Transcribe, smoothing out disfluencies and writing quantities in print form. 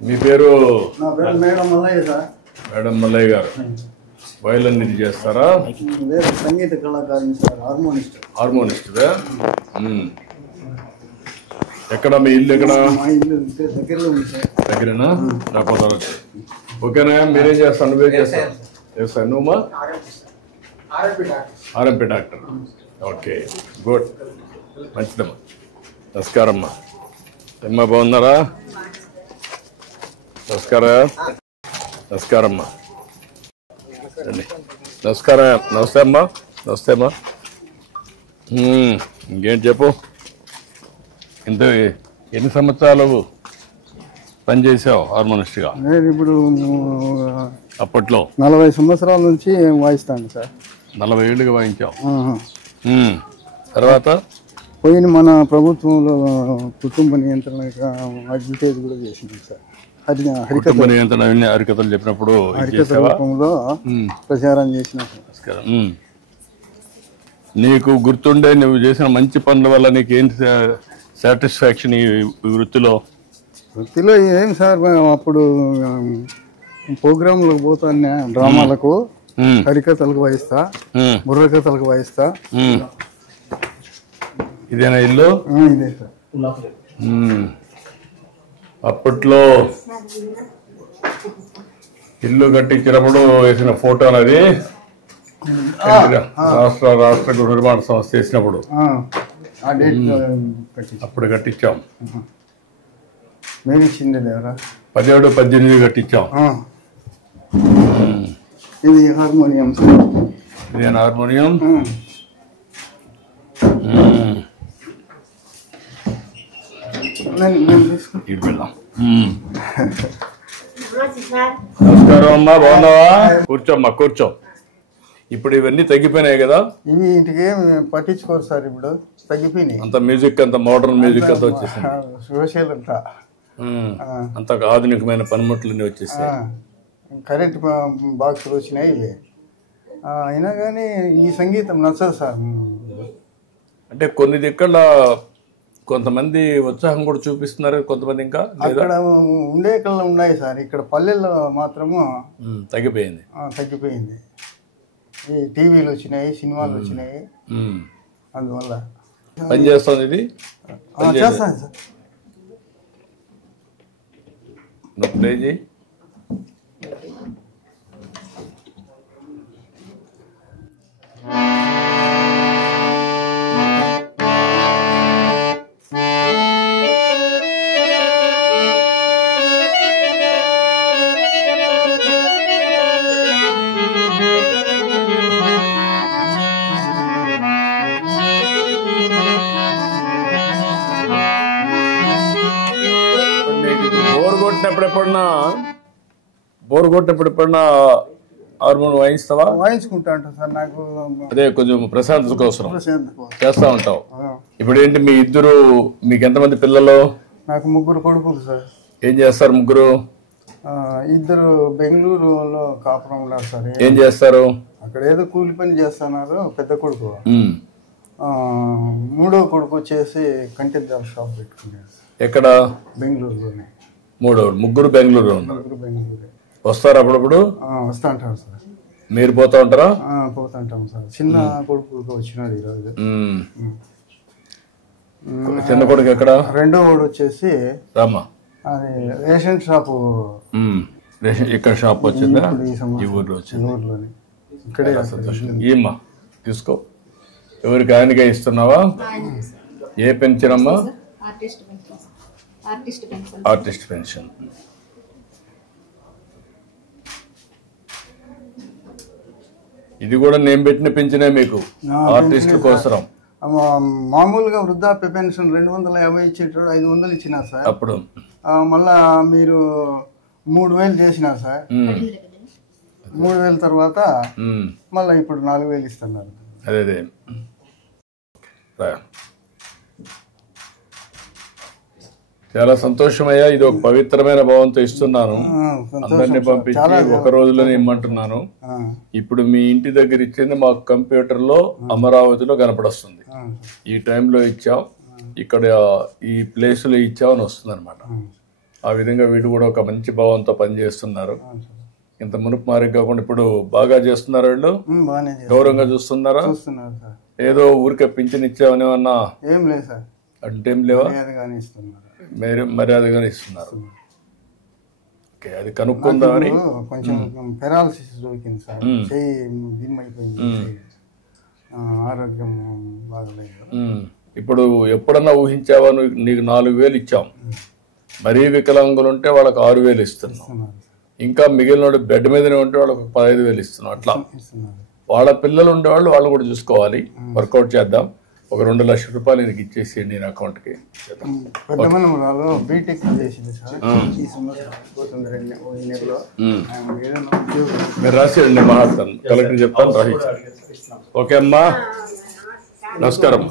మీ పేరు? నా పేరు మేడం మల్లయ్య సార్. మేడం మల్లయ్య గారు వయలిన్ ఇది చేస్తారా? సంగీత కళాకారుని సార్, హార్మోనిస్ట్. హార్మోనిస్ట్దా? ఎక్కడ మీ ఇల్లు? ఎక్కడ? మా ఇల్లు దగ్గరలో ఉంది సార్. దగ్గరేనా? లేకపోతే ఓకేనా? మీరేం చేస్తాను? నువ్వేం చేస్తాను? చేస్తాను నువ్వు? RMP doctor. ఓకే, గుడ్, మంచిదమ్మా. నమస్కారం అమ్మా. అమ్మా బాగున్నారా? నమస్కారం. నమస్కారం అమ్మా. నమస్కారం. నమస్తే అమ్మా. నమస్తే అమ్మా. ఇంకేంటి చెప్పు. ఇంత ఎన్ని సంవత్సరాలు పనిచేసావు హార్మోనిస్ట్గా? నేను ఇప్పుడు అప్పట్లో 40 సంవత్సరాల నుంచి వాయిస్తాను సార్. 40 ఏళ్ళుగా వాయించావు. తర్వాత పోయిన మన ప్రభుత్వంలో కుటుంబ నియంత్రణ అడ్వర్టైజ్ కూడా చేసింది సార్. కుటుంబ నియంత్రణ హరికథలు చెప్పినప్పుడు హరికథ రూపంలో ప్రచారం చేసిన. నీకు గుర్తుండే నువ్వు చేసిన మంచి పనుల వల్ల నీకు ఏంటి సాటిస్ఫాక్షన్ ఈ వృత్తిలో? వృత్తిలో ఏం సార్, అప్పుడు ప్రోగ్రాంలకు పోతాను, డ్రామాలకు, హరికథలకు వాయిస్తా, బుర్రకథలకు వాయిస్తా. ఇదేనా ఇల్లు? ఇదే సార్. అప్పట్లో ఇల్లు కట్టించినప్పుడు వేసిన ఫోటోలు, అది రాష్ట్ర గృహ నిర్మాణ సంస్థ చేసినప్పుడు అప్పుడు కట్టించాం. మేము ఇచ్చింది లేవరా? 17, 18 కట్టించాం. ఇది హార్మోనియం. ఇదేనా హార్మోనియం? నమస్కారం అమ్మా, బాగున్నావా? కూర్చోమ్మా, కూర్చో. ఇప్పుడు ఇవన్నీ తగ్గిపోయినాయి కదా? ఇవి ఇంటికి పట్టించుకోరు సార్, ఇప్పుడు తగ్గిపోయినాయి. అంత మ్యూజిక్, అంత మోడర్న్ మ్యూజిక్ అంతా వచ్చేసింది. సోషల్ అంతా అంత ఆధునికమైన పనిముట్లన్నీ వచ్చేసాయి. కరెంట్ బాక్సులు వచ్చినాయి ఇవి. అయినా కానీ ఈ సంగీతం నచ్చదు సార్. అంటే కొన్ని దిక్కల కొంతమంది ఉత్సాహం కూడా చూపిస్తున్నారు, కొంతమంది ఇంకా అక్కడ ఉండే కళ్ళ ఉన్నాయి సార్. ఇక్కడ పల్లెల్లో మాత్రము తగ్గిపోయింది. తగ్గిపోయింది. ఈ టీవీలు వచ్చినాయి, సినిమాలు వచ్చినాయి, అందువల్ల. పని చేస్తుంది ఇది? చేస్తాను సార్. ప్లే చేయి. బోర్ కొట్టినప్పుడు ఎప్పుడన్నా హార్మోన్ వాయిస్తావా? వాయించుకుంటా ఉంటాను సార్. నాకు అదే కొంచెం ప్రశాంతత కోసం చేస్తా ఉంటావు. ఇప్పుడు ఏంటి మీ ఇద్దరు, మీకు ఎంతమంది పిల్లలు? నాకు 3 కొడుకులు సార్. ఏం చేస్తారు ముగ్గురు? ఇద్దరు బెంగళూరులో కాపురం ఉన్నారు సార్. ఏం చేస్తారు అక్కడ? ఏదో కూలి పని చేస్తున్నారు పెద్ద కొడుకు. 3వ కొడుకు వచ్చేసి కంటెద్దాల షాప్ పెట్టుకున్నారు. ఎక్కడ? బెంగళూరులోనే. ముగ్గురు బెంగళూరులో ఉన్నారు. బెంగళూరు వస్తారు అప్పుడప్పుడు? వస్తా ఉంటారు సార్. మీరు పోతా ఉంటారా? పోతా ఉంటాం సార్. చిన్న కొడుకు వచ్చినాడు ఈరోజు. చిన్న కొడుకు ఎక్కడ? 2వ వాడు వచ్చేసి రామా, అది రేషన్ షాపు. ఇక్కడ షాప్ వచ్చిందా? ఈ ఊర్లో వచ్చింది. ఊర్లోనే. ఇక్కడే. ఏమ్మా తీసుకో. ఎవరికి? ఆయనకే ఇస్తున్నావా? ఏ పెన్షన్ అమ్మా? Artist pension. ఇది కూడా నేను పెట్టిన పెన్షనే మీకు, ఆర్టిస్టుల కోసం. మామూలుగా వృద్ధాప్య పెన్షన్ 250 ఇచ్చేటప్పుడు 500 ఇచ్చినారు సార్. అప్పుడు మళ్ళా మీరు 3000 చేసినారు సార్. 3000 తర్వాత మళ్ళీ ఇప్పుడు 4000 ఇస్తున్నారు. అదే చాలా సంతోషమయ్యా. ఇది ఒక పవిత్రమైన భావంతో ఇస్తున్నాను. అందరినీ పంపించి ఒక రోజులోనే ఇమ్మంటున్నాను. ఇప్పుడు మీ ఇంటి దగ్గర ఇచ్చింది మాకు కంప్యూటర్లో అమరావతిలో కనపడొస్తుంది. ఈ టైంలో ఇచ్చావు, ఇక్కడ ఈ ప్లేస్లో ఇచ్చావు అని వస్తుంది అనమాట. ఆ విధంగా వీడు కూడా ఒక మంచి భావంతో పనిచేస్తున్నారు. ఇంత మునుపు మారికి కాకుండా ఇప్పుడు బాగా చేస్తున్నారు. వీళ్ళు బాగానే గౌరవంగా చూస్తున్నారా? చూస్తున్నారు సార్. ఏదో ఊరికే పింఛన్ ఇచ్చామని ఏమన్నా ఏం లేదు సార్, అంటే ఏం లేవా? మర్యాదగానే ఇస్తున్నారు. మర్యాదగానే ఇస్తున్నారు. ఓకే, అది కనుక్కుందామని. కొంచెం పెరాలసిస్ దొరికింది సార్, చెయ్యి దిమ్మైపోయింది, ఆరోగ్యం బాగలేదు. ఇప్పుడు ఎప్పుడన్నా ఊహించావా? నీకు 4,000 ఇచ్చాం, మరీ వికలాంగులు ఉంటే వాళ్ళకి 6,000 ఇస్తున్నాం, ఇంకా మిగిలిన బెడ్ మీదనే ఉంటే వాళ్ళకి 15,000 ఇస్తున్నాం. అట్లా వాళ్ళ పిల్లలు ఉండేవాళ్ళు వాళ్ళు కూడా చూసుకోవాలి. వర్కౌట్ చేద్దాం. ఒక 2 లక్షల రూపాయలు నీకు ఇచ్చేసేయండి నేను అకౌంట్కి. పెద్ద మనవరాలు బీటెక్ చేసింది సార్, ఈ సంవత్సరం పోతుంది 2 నెలలో. మీరు రాసేయండి, మాట్లాడతాను, కలెక్టర్ చెప్తాను, రాయించాలి. ఓకే అమ్మా, నమస్కారం.